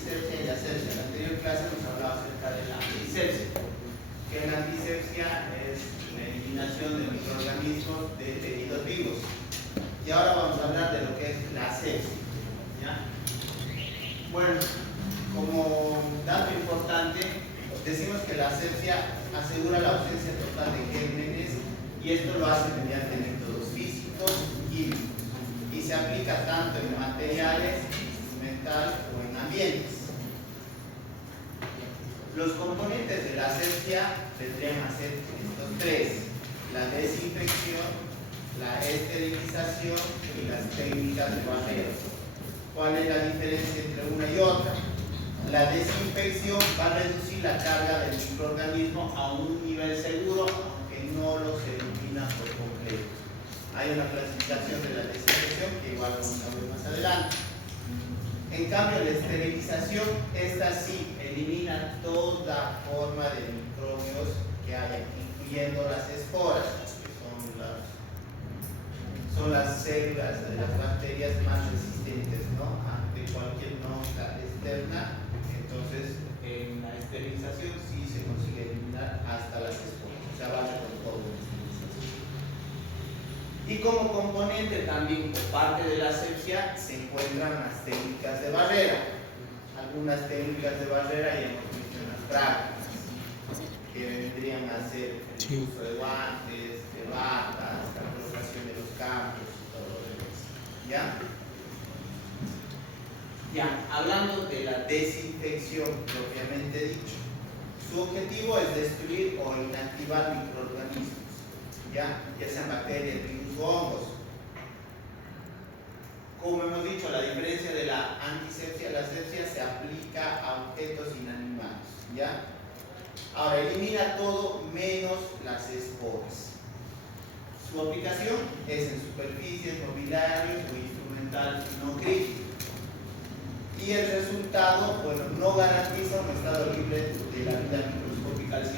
antisepsia y asepsia. En la anterior clase hemos hablado acerca de la antisepsia, que la antisepsia es la eliminación de microorganismos de tejidos vivos. Y ahora vamos a hablar de lo que es la asepsia, ¿ya? Bueno, como dato importante, decimos que la asepsia asegura la ausencia total de gérmenes y esto lo hace mediante métodos físicos y químicos y se aplica tanto en materiales, instrumental o en ambientes. Los componentes de la asepsia vendrían a ser estos tres: la desinfección, la esterilización y las técnicas de barrera. ¿Cuál es la diferencia entre una y otra? La desinfección va a reducir la carga del microorganismo a un nivel seguro, aunque no los elimina por completo. Hay una clasificación de la desinfección que igual vamos a ver más adelante. En cambio, la esterilización, esta sí elimina toda forma de microbios que haya, incluyendo las esporas, que son las células de las bacterias más resistentes, ¿no?, ante cualquier nota externa. Entonces, en la esterilización sí se consigue eliminar hasta las esporas, o sea, vale con todo la esterilización. Y como componente también, por parte de la asepsia, se encuentran las técnicas de barrera. Algunas técnicas de barrera ya hemos visto en las prácticas, que vendrían a ser el uso de guantes, de batas, la colocación de los cambios y todo lo demás. ¿Ya? Ya, hablando de la desinfección propiamente dicho, su objetivo es destruir o inactivar microorganismos, ya sean bacterias, virus o hongos. Como hemos dicho, la diferencia de la antisepsia, la asepsia se aplica a objetos inanimados, ¿ya? Ahora, elimina todo menos las esporas. Su aplicación es en superficies, mobiliarios o instrumental no crítico. Y el resultado, bueno, no garantiza un estado libre de la vida microscópica al 100%,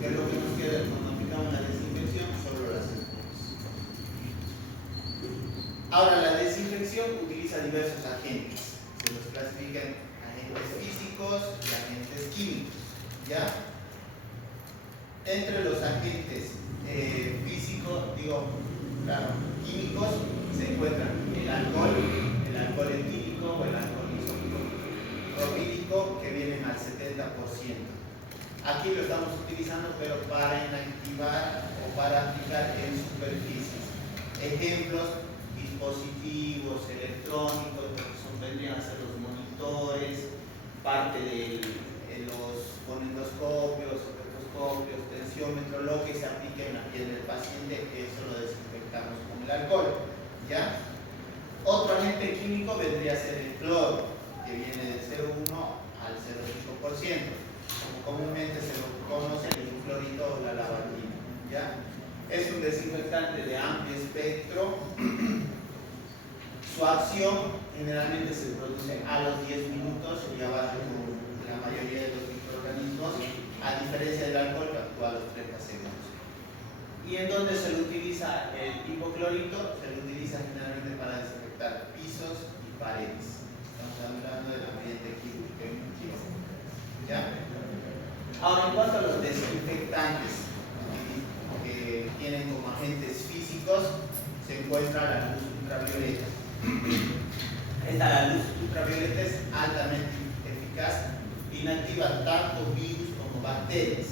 que es lo que nos queda cuando aplicamos la desinfección, solo las esporas. Ahora, la desinfección utiliza diversos agentes. Se los clasifica en agentes físicos y agentes químicos, ¿ya? Entre los agentes físicos, químicos, se encuentran el alcohol etílico o el alcohol isopropílico, que vienen al 70%. Aquí lo estamos utilizando, pero para inactivar o para aplicar en superficies. Ejemplos: dispositivos electrónicos, que vendrían a ser los monitores, parte de los fonendoscopios, otoscopios, tensiómetro, lo que se aplique en la piel del paciente, eso lo desinfectamos con el alcohol, ¿ya? Otro agente químico vendría a ser el cloro, que viene del 0,1 al 0,5%. Comúnmente se lo conoce el clorito o la lavandina, ¿ya? Es un desinfectante de amplio espectro. Su acción generalmente se produce a los 10 minutos y abajo con la mayoría de los microorganismos, a diferencia del alcohol que actúa a los 30 segundos. ¿Y en dónde se lo utiliza el hipoclorito? Se lo utiliza generalmente para desinfectar pisos y paredes. Estamos hablando del ambiente químico. ¿Ya? Ahora, en cuanto a los desinfectantes que tienen como agentes físicos, se encuentra la luz ultravioleta. La luz ultravioleta es altamente eficaz, inactiva tanto virus como bacterias.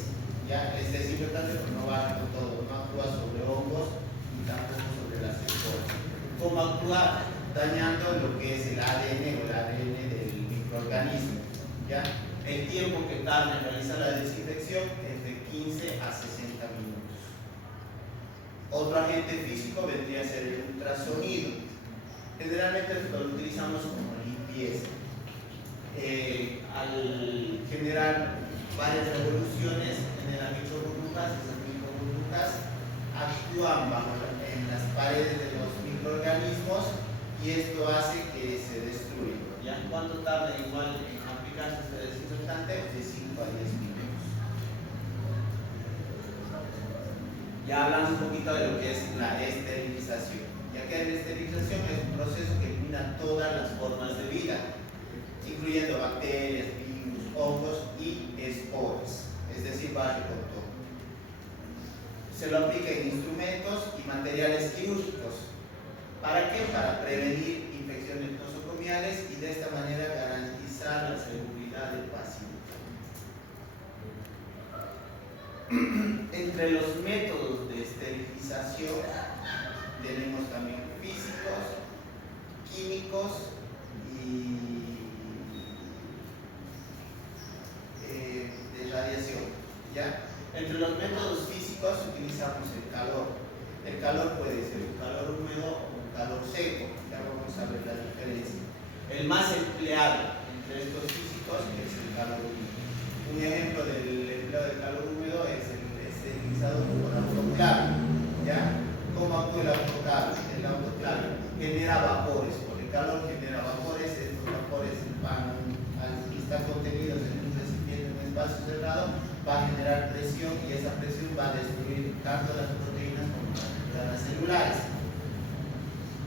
¿Ya? Es desinfectante, pero no va con todo, no actúa sobre hongos ni tampoco sobre las esporas. ¿Cómo actúa? Dañando lo que es el ADN o el ARN del microorganismo, ¿ya? El tiempo que tarda en realizar la desinfección es de 15 a 60 minutos. Otro agente físico vendría a ser el ultrasonido. Generalmente lo utilizamos como limpieza. Al generar varias revoluciones, generan microburbujas. Esas microburbujas actúan en las paredes de los microorganismos y esto hace que se destruyan. ¿Ya? ¿Cuánto tarda igual en aplicarse este desinfectante? De 5 a 10 minutos. Ya hablamos un poquito de lo que es la esterilización. Ya que la esterilización es un proceso que elimina todas las formas de vida. incluyendo bacterias, virus, hongos y esporas, es decir, barre con todo. Se lo aplica en instrumentos y materiales quirúrgicos. ¿Para qué? Para prevenir infecciones nosocomiales y de esta manera garantizar la seguridad del paciente. Entre los métodos de esterilización tenemos también físicos, químicos y de radiación, ¿ya? Entre los métodos físicos utilizamos el calor. El calor puede ser un calor húmedo o un calor seco, ya vamos a ver la diferencia. El más empleado entre estos físicos es el calor húmedo. Un ejemplo del empleo del calor húmedo es el esterilizador por autoclave, ¿ya? ¿Cómo actúa el autoclave? El autoclave genera vapores, por el calor genera vapores, estos vapores al estar contenidos en un recipiente, en un espacio cerrado, va a generar presión y esa presión va a destruir tanto las proteínas como las membranas celulares.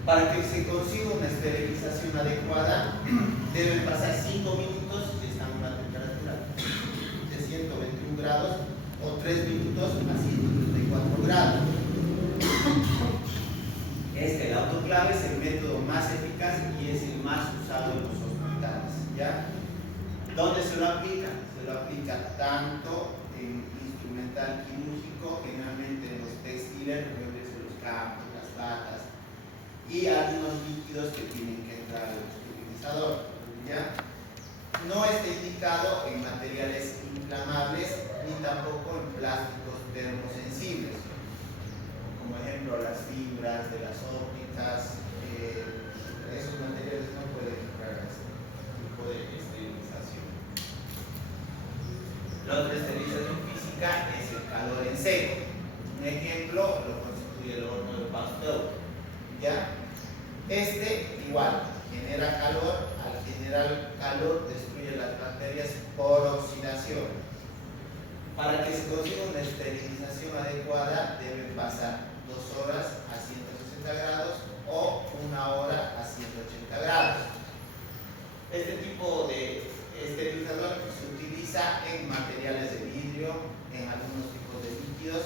Para que se consiga una esterilización adecuada, deben pasar 5 minutos y están a una temperatura de 121 grados o 3 minutos a 134 grados. El autoclave es el método más eficaz y es el más usado en los hospitales, ¿ya? ¿Dónde se lo aplica? Se lo aplica tanto en instrumental quirúrgico, generalmente en los textiles, en los campos, las batas, y algunos líquidos que tienen que entrar al esterilizador, ¿ya? No está indicado en materiales inflamables ni tampoco en plásticos termosensibles, como ejemplo las fibras de las ópticas. Esos materiales no pueden entrar a este tipo de esterilización. La otra esterilización física es el calor en seco. Un ejemplo lo constituye el horno de Pasteur, ¿ya? Igual genera calor, al generar calor destruye las bacterias por oxidación. Para que se consiga una esterilización adecuada deben pasar 2 horas a 160 grados o 1 hora a 180 grados. Este tipo de esterilizador se utiliza en materiales de vidrio, en algunos tipos de líquidos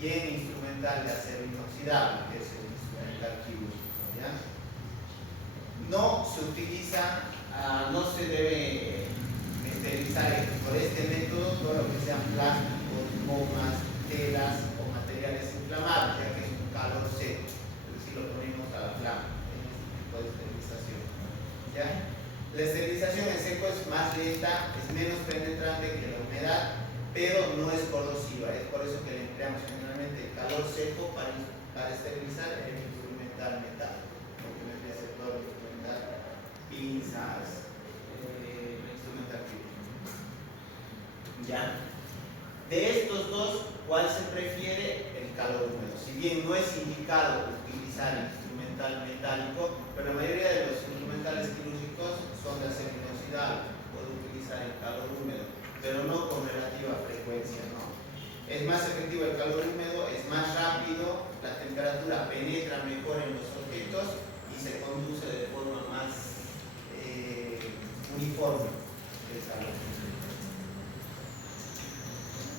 y en instrumental de acero inoxidable, que es el instrumental quirúrgico, ¿ya? No se utiliza, no se debe esterilizar por este método todo lo que sean plásticos, gomas, telas o materiales inflamables, ya que es un calor seco, es decir, lo ponemos a la flama en este tipo de esterilización, ¿ya? La esterilización en seco es más lenta, es menos penetrante que la humedad, pero no es corrosiva, es por eso que le empleamos generalmente el calor seco para esterilizar el instrumental metálico, porque me voy a hacer todo el instrumental, pinzas, instrumental quirúrgico. ¿Ya? De estos dos, ¿cuál se prefiere? El calor húmedo. Si bien no es indicado utilizar el instrumental metálico, pero la mayoría de los instrumentales quirúrgicos son de acero inoxidable, puede utilizar el calor húmedo, pero no con relativa frecuencia, ¿no? Es más efectivo el calor húmedo, es más rápido, la temperatura penetra mejor en los objetos y se conduce de forma más uniforme el calor.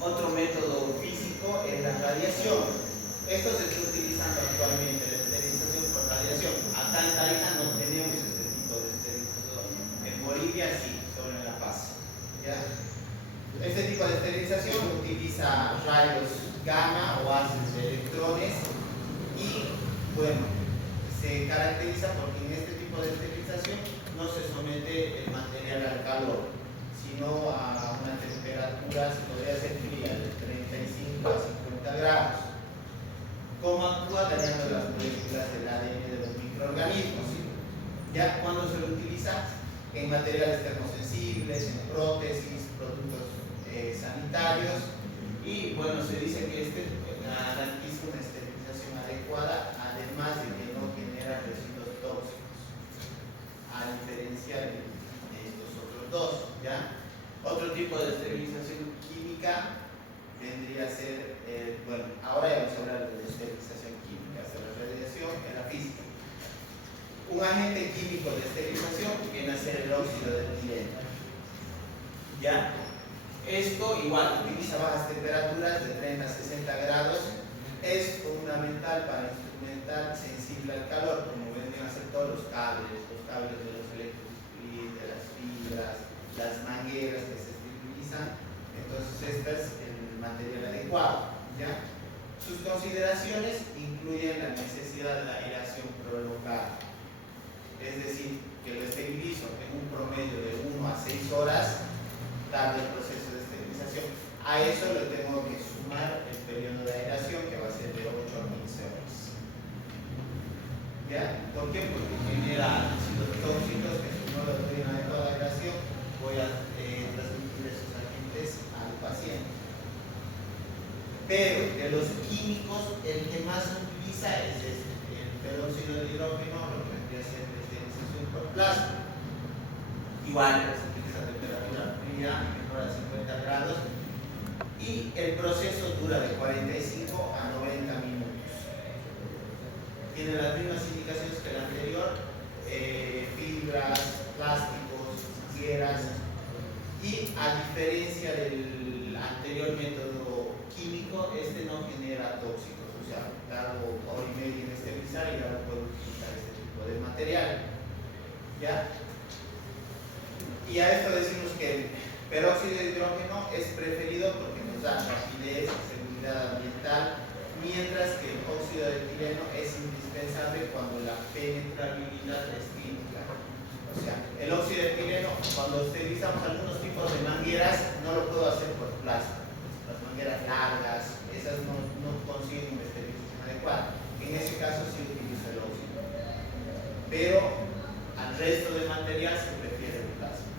Otro método físico es la radiación. Esto se está utilizando actualmente, la esterilización por radiación. Acá en Tarija no tenemos este tipo de esterilización. En Bolivia sí, solo en La Paz, ¿ya? Este tipo de esterilización utiliza rayos gamma o haces de electrones y, bueno, se caracteriza porque en este tipo de esterilización no se somete el material al calor, sino a una temperatura, se podría ser fría, de 35 a 50 grados. ¿Cómo actúa? Dañando las moléculas del ADN de los microorganismos, ¿sí? Ya cuando se lo utiliza en materiales termosensibles, en prótesis, productos sanitarios, y bueno, se dice que garantiza una esterilización adecuada, además de que no genera residuos tóxicos, a diferencia de estos otros dos, ¿ya? Otro tipo de esterilización química vendría a ser, bueno, ahora ya vamos a hablar de esterilización química, de la radiación en la física. Un agente químico de esterilización viene a ser el óxido de etileno. ¿Ya? Esto igual utiliza bajas temperaturas de 30 a 60 grados. Es fundamental para instrumental sensible al calor, como vendrían a ser todos los cables de los electrosplit, de las fibras, las mangueras que se esterilizan. Entonces este es el material adecuado. ¿Ya? Sus consideraciones incluyen la necesidad de la aireación prolongada. Es decir, que lo esterilizo en un promedio de 1 a 6 horas tarde el proceso de esterilización. A eso le tengo que sumar el periodo de aeración, que va a ser de 8 a 15 horas. ¿Ya? ¿Por qué? Porque genera ácidos tóxicos que si no le doy una adecuada aeración voy a transmitir esos agentes al paciente. Pero de los químicos, el que más se utiliza es este, el peróxido de hidrógeno, lo que vendría a ser esterilización por plasma. Igual, se utiliza a temperatura fría, menor a 50 grados, y el proceso dura de 45 a 90 minutos. Tiene las mismas indicaciones que el anterior, fibras, plásticos, mangueras, y a diferencia del anterior método químico, este no genera tóxicos, o sea, tardo hora y media en esterilizar y ahora puedo utilizar este tipo de material. ¿Ya? Y a esto decimos que el peróxido de hidrógeno es preferido porque nos da rapidez, seguridad ambiental, mientras que el óxido de etileno es indispensable cuando la penetrabilidad es crítica. O sea, el óxido de etileno, cuando esterilizamos algunos tipos de mangueras, no lo puedo hacer por plasma. Las mangueras largas, esas no consiguen una esterilización adecuada. En ese caso sí utilizo el óxido. Pero al resto de material se prefiere el plasma.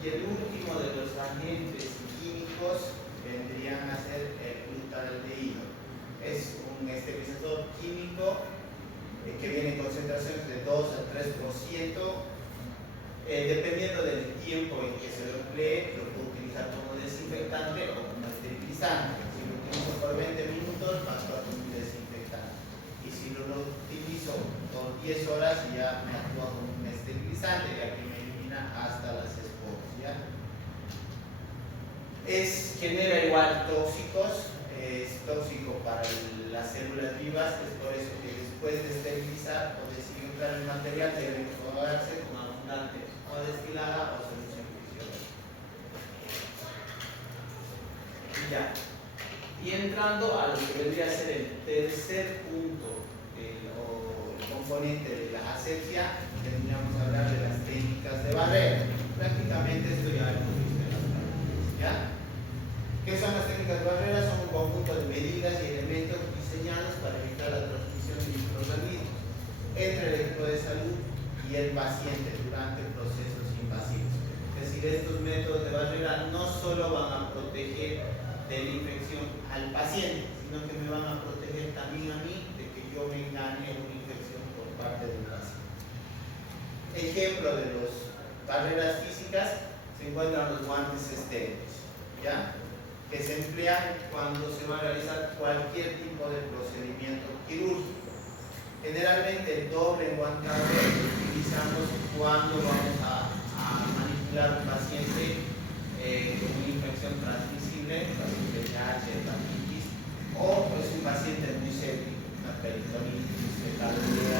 Y el último de los agentes químicos vendrían a ser el glutaldehído. Es un esterilizador químico que viene en concentraciones de 2 a 3%. Dependiendo del tiempo en que se lo emplee, lo puedo utilizar como desinfectante o como esterilizante. Si lo utilizo por 20 minutos, paso a como un desinfectante. Y si lo utilizo por 10 horas, ya me actúa como un esterilizante, ya que me elimina hasta las esporas. ¿Ya? Genera igual tóxicos, es tóxico para las células vivas, es por eso que después de esterilizar o de desinfectar el material debe enjuagarse con abundante o destilada o solución fisiológica. Ya. Y entrando a lo que vendría a ser el tercer punto o el componente de la asepsia, tendríamos que hablar de las técnicas de barrera. Prácticamente esto ya hemos visto en las barreras. ¿Ya? ¿Qué son las técnicas de barrera? Son un conjunto de medidas y elementos diseñados para evitar la transmisión de microorganismos entre el equipo de salud y el paciente durante procesos invasivos. Es decir, estos métodos de barrera no solo van a proteger de la infección al paciente, sino que me van a proteger también a mí de que yo me gane una infección por parte del paciente. Ejemplo de las barreras físicas se encuentran los guantes estériles, ¿ya? Que se emplean cuando se va a realizar cualquier tipo de procedimiento quirúrgico. Generalmente el doble enguantado lo utilizamos cuando vamos a manipular a un paciente con una infección transmisible, paciente VIH, hepatitis, o es un paciente muy séptico, una peritonitis, metalurgia,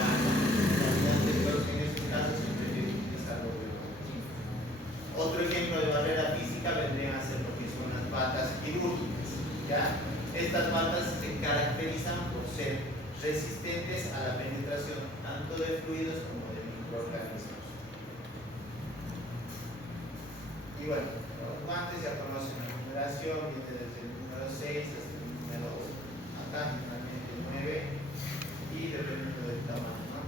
en estos casos se prefiere utilizar doble enguantado. Otro ejemplo de barrera física vendrían a ser lo que son las batas quirúrgicas. ¿Ya? Estas batas se caracterizan por ser resistentes a la penetración tanto de fluidos como de microorganismos. Y bueno, los guantes ya conocen la numeración, viene desde el número 6 hasta el número acá, generalmente 9, y dependiendo del tamaño, ¿no?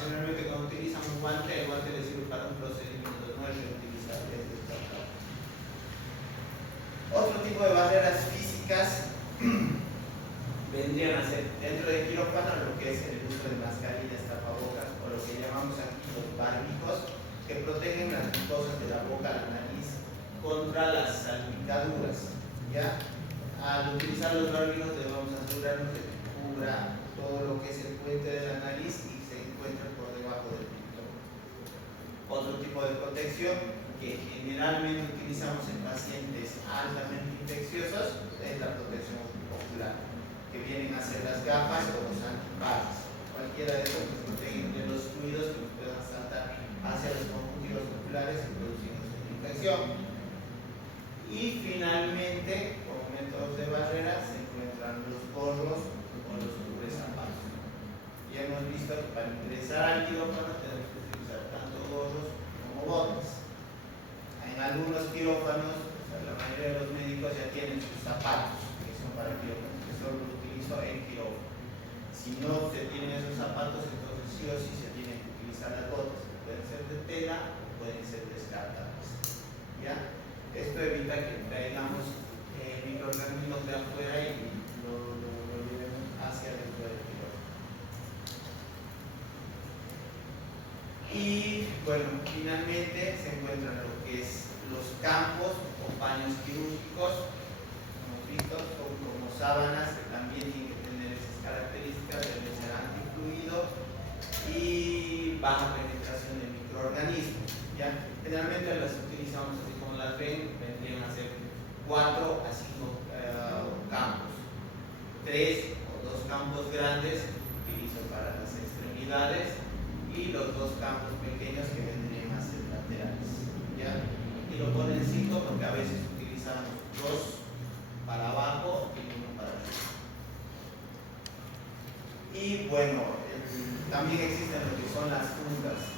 Generalmente cuando utilizan un guante, el guante le sirve para un procedimiento, no es reutilizable, es descartable. Otro tipo de barreras físicas vendrían a ser dentro de quirófano lo que es el uso de mascarillas, tapabocas o lo que llamamos aquí los barbijos, que protegen las mucosas de la boca, la nariz contra las salpicaduras. ¿Ya? Al utilizar los barbijos debemos asegurarnos de que cubra todo lo que es el puente de la nariz y se encuentra por debajo del mentón. Otro tipo de protección que generalmente utilizamos en pacientes altamente infecciosos es la protección ocular, que vienen a ser las gafas o los antibalas. Cualquiera de estos nos protegen de los fluidos que nos puedan saltar hacia los conjuntivos oculares y producirnos una infección. Y finalmente, como métodos de barrera, se encuentran los gorros o los cubrezapatos. Ya hemos visto que para ingresar al quirófano tenemos que utilizar tanto gorros como botas. En algunos quirófanos, la mayoría de los médicos ya tienen sus zapatos, que son para quirófanos, que solo los utilizo en quirófano. Si no se tienen esos zapatos, entonces sí o sí se tienen que utilizar las botas, que pueden ser de tela o pueden ser descartables. ¿Ya? Esto evita que traigamos microorganismos de afuera y lo llevemos hacia dentro del quirófano. Y bueno, finalmente se encuentran lo que es los campos o paños quirúrgicos, hemos visto, son como sábanas que también tienen que tener esas características, deben ser antifluido y baja penetración de microorganismos. ¿Ya? Generalmente las utilizamos así como las ven, vendrían a ser 4 a 5 campos. 3 o 2 campos grandes utilizo para las extremidades y los 2 campos pequeños que vendrían a ser laterales. ¿Ya? Y lo ponen 5 porque a veces utilizamos 2 para abajo y 1 para arriba. Y bueno, también existen lo que son las fundas.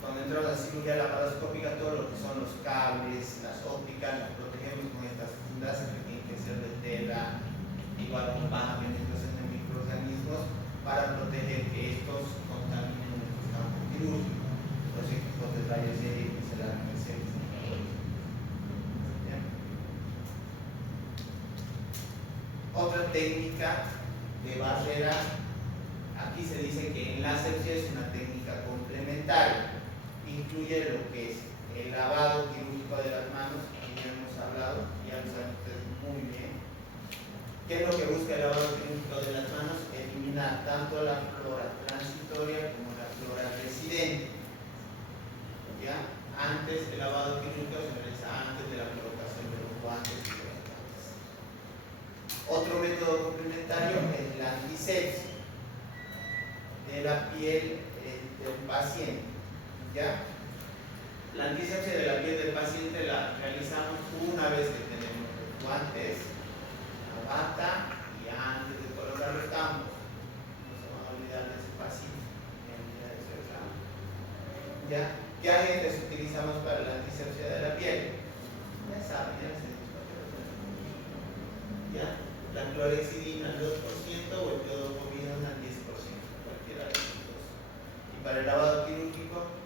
Cuando entramos a la cirugía laparoscópica, todo lo que son los cables, las ópticas, las protegemos con estas fundas que tienen que ser de tela, igual con baja penetración de microorganismos, para proteger que estos contaminen nuestro campo quirúrgico, los equipos de rayos X, el ANSEX. Otra técnica de barrera, aquí se dice que en la asepsia es una técnica complementaria. Incluye lo que es el lavado quirúrgico de las manos, que ya hemos hablado, ya lo saben ustedes muy bien. ¿Qué es lo que busca el lavado quirúrgico de las manos? Eliminar tanto la flora transitoria como la flora residente. ¿Ya? Antes el lavado quirúrgico se realiza antes de la colocación de los guantes y los guantes. Otro método complementario es la antisepsia de la piel del paciente. ¿Ya? La antisepsia de la piel del paciente la realizamos una vez que tenemos los guantes, la bata y antes de colocar los campos. No se van a olvidar de ese paciente. ¿Ya? ¿Qué agentes utilizamos para la antisepsia de la piel? Ya saben, ya se dijo. ¿Ya? La clorexidina al 2% o el cloroformina al 10%, cualquiera de los dos. Y para el lavado quirúrgico,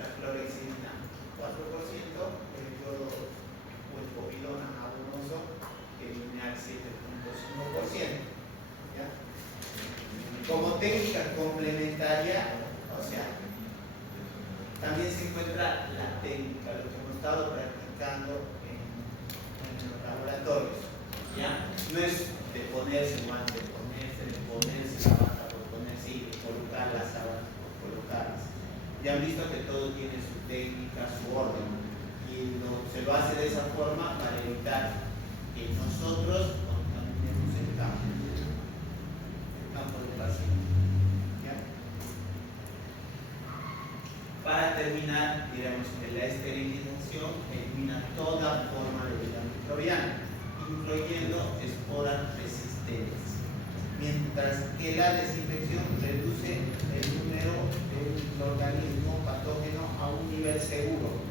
la clorexidina 4%, el cloro o el povidona abonoso que viene al 7.5%. ¿Ya? Como técnica complementaria, o sea, también se encuentra la técnica, lo que hemos estado practicando en los laboratorios. ¿Ya? No es de ponerse guante, de ponerse la bata por ponerse y de colocar las sábanas por colocarlas. Ya han visto que todo tiene su técnica, su orden, y se lo hace de esa forma para evitar que nosotros contaminemos el campo del paciente. ¿Ya? Para terminar, diremos que la esterilización elimina toda forma de vida microbiana, incluyendo esporas resistentes, mientras que la desinfección reduce el número de un organismo patógeno a un nivel seguro,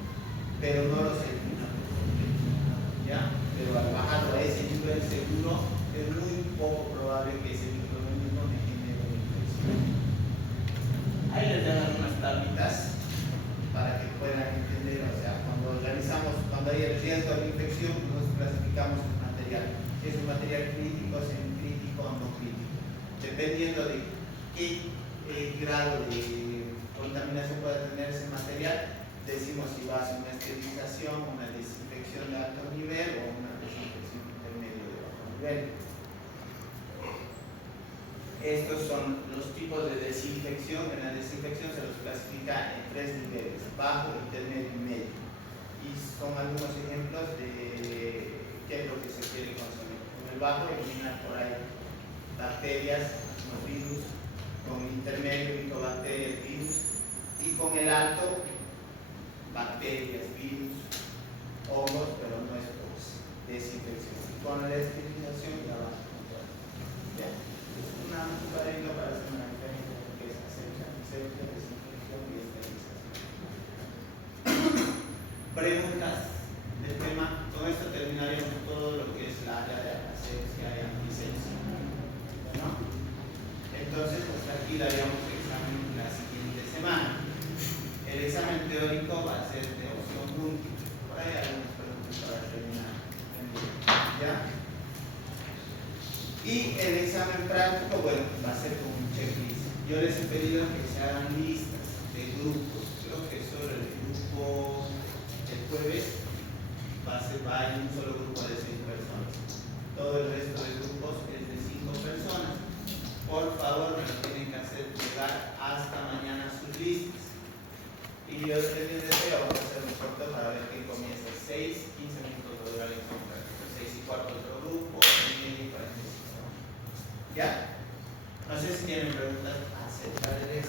pero no los elimina por completo. ¿Ya? Pero al bajarlo a ese nivel seguro, es muy poco probable que ese microorganismo me genere una infección. Ahí les dan algunas tablitas para que puedan entender, o sea, cuando hay el riesgo de infección, nos clasificamos el material. Si es un material crítico, semicrítico o no crítico. Dependiendo de qué grado de contaminación pueda tener ese material, decimos si va a ser una esterilización, una desinfección de alto nivel o una desinfección intermedio de bajo nivel. Estos son los tipos de desinfección. En la desinfección se los clasifica en 3 niveles: bajo, intermedio y medio. Y son algunos ejemplos de qué es lo que se quiere consumir. Con el bajo eliminar por ahí bacterias, los virus. Con el intermedio, micobacterias, virus. Y con el alto, bacterias, virus, hongos, pero no es pues, desinfección. Y con la esterilización ya va. ¿Ya? Es una pareja para hacer una diferencia entre lo que es asepsia, desinfección y esterilización. Preguntas del tema. Con esto terminaríamos todo lo que es la área de asepsia y antisepsia. ¿No? Entonces, hasta aquí daríamos examen la siguiente semana. El examen teórico va a ser de opción múltiple. Por ahí hay algunas preguntas para terminar. ¿Ya? Y el examen práctico, bueno, va a ser con un checklist. Yo les he pedido que se hagan listas de grupos. Creo que solo el grupo del jueves va en un solo grupo de 6 personas. Todo el resto de grupos es de 5 personas. Por favor, me lo tienen que hacer llegar hasta mañana sus listas. Y yo les deseo, vamos a hacer un corto para ver quién comienza. 6, 15 minutos de horario en contra. 6 y cuarto otro grupo, 1 y 45. ¿Ya? No sé si tienen preguntas acerca del